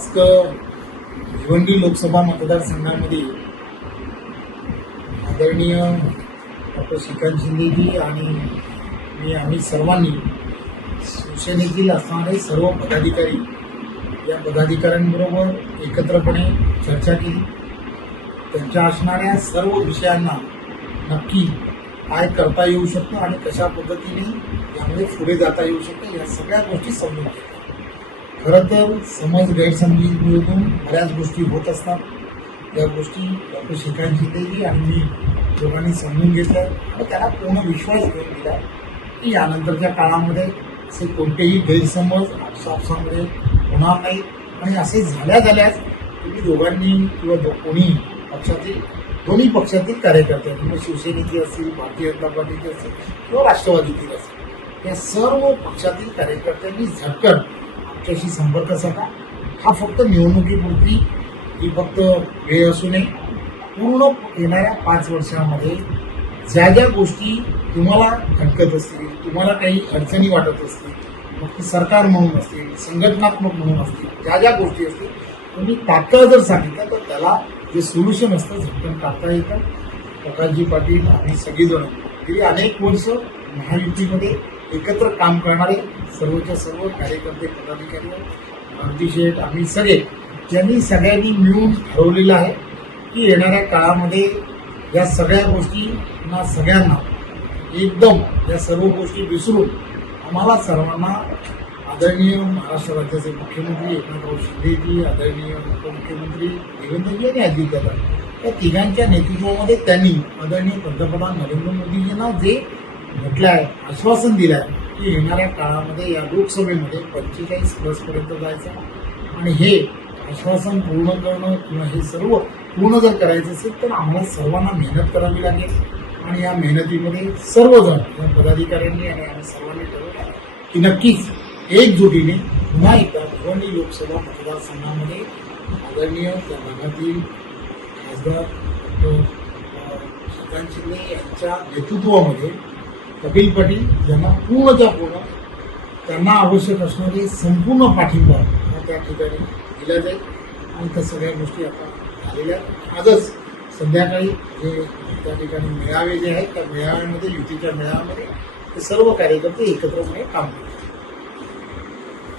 आज भिवंडी लोकसभा मतदारसंघामध्ये आदरणीय डॉक्टर श्रीकांत शिंदेजी आणि मी आम्ही सर्वांनी शिवसेनेतील असणारे सर्व पदाधिकारी या पदाधिकाऱ्यांबरोबर एकत्रपणे चर्चा केली. त्यांच्या असणाऱ्या सर्व विषयांना नक्की काय करता येऊ शकतं आणि कशा पद्धतीने यामध्ये पुढे जाता येऊ शकतं या सगळ्या गोष्टी समजून घेतल्या. खरं तर समज गैरसमजुतीमधून बऱ्याच गोष्टी होत असतात. त्या गोष्टी डॉक्टर श्रीकांत शिंदेजी आणि मी दोघांनी समजून घेतल्या. आणि त्याला पूर्ण विश्वास घेऊन दिला की यानंतरच्या काळामध्ये असे कोणतेही गैरसमज आपसापसामध्ये होणार नाही आणि असे झाल्या झाल्यास तुम्ही दोघांनी किंवा दो- कोणी पक्षातील दोन्ही पक्षातील कार्यकर्ते म्हणजे किंवा शिवसेनेचे असतील भारतीय जनता पार्टीचे असतील किंवा राष्ट्रवादीतील असतील या सर्व पक्षातील कार्यकर्त्यांनी झटकन आमच्याशी संपर्क साधा हा फक्त निवडणुकीपुरती ही फक्त वेळ असू नये. पूर्ण येणाऱ्या पाच वर्षामध्ये ज्या ज्या गोष्टी तुम्हाला खटकत असतील तुम्हाला काही अडचणी वाटत असतील मग ती सरकार म्हणून असतील संघटनात्मक म्हणून असतील ज्या ज्या गोष्टी असतील तुम्ही तात्काळ जर सांगितलं तर त्याला जे सोल्युशन असतं झटकन टाकता येतं. प्रकाशजी पाटील आम्ही सगळीजण. गेली अनेक वर्ष महायुतीमध्ये एकत्र काम करणारे सर्वच्या सर्व कार्यकर्ते पदाधिकारी भारती शेठ आम्ही सगळे ज्यांनी सगळ्यांनी मिळून ठरवलेलं आहे की येणाऱ्या काळामध्ये या सगळ्या गोष्टींना सगळ्यांना एकदम या सर्व गोष्टी विसरून आम्हाला सर्वांना आदरणीय महाराष्ट्र राज्याचे मुख्यमंत्री एकनाथराव शिंदेजी आदरणीय उपमुख्यमंत्री देवेंद्रजी आणि अजितदादा या तिघांच्या नेतृत्वामध्ये त्यांनी आदरणीय पंतप्रधान नरेंद्र मोदीजींना जे म्हटलं आहे आश्वासन दिलं आहे की येणाऱ्या काळामध्ये या लोकसभेमध्ये पंचेचाळीस प्लसपर्यंत जायचं आणि हे आश्वासन पूर्ण करणं किंवा हे सर्व पूर्ण जर करायचं असेल तर आम्हाला सर्वांना मेहनत करावी लागेल. आणि या मेहनतीमध्ये सर्वजण या पदाधिकाऱ्यांनी आणि आम्ही सर्वांनी ठरवलं की नक्कीच एकजुटीने पुन्हा एकदा भिवंडी लोकसभा मतदारसंघामध्ये आदरणीय त्या भागातील खासदार डॉक्टर शिंदे यांच्या नेतृत्वामध्ये कपिल पाटील यांना पूर्णच्या पूर्ण. त्यांना आवश्यक असणारी संपूर्ण पाठिंबा हा त्या ठिकाणी दिला जाईल आणि त्या सगळ्या गोष्टी आता झालेल्या आजच संध्याकाळी जे त्या ठिकाणी मेळावे जे आहेत त्या मेळाव्यामध्ये युतीच्या मेळाव्यामध्ये ते सर्व कार्यकर्ते एकत्रपणे काम करतात.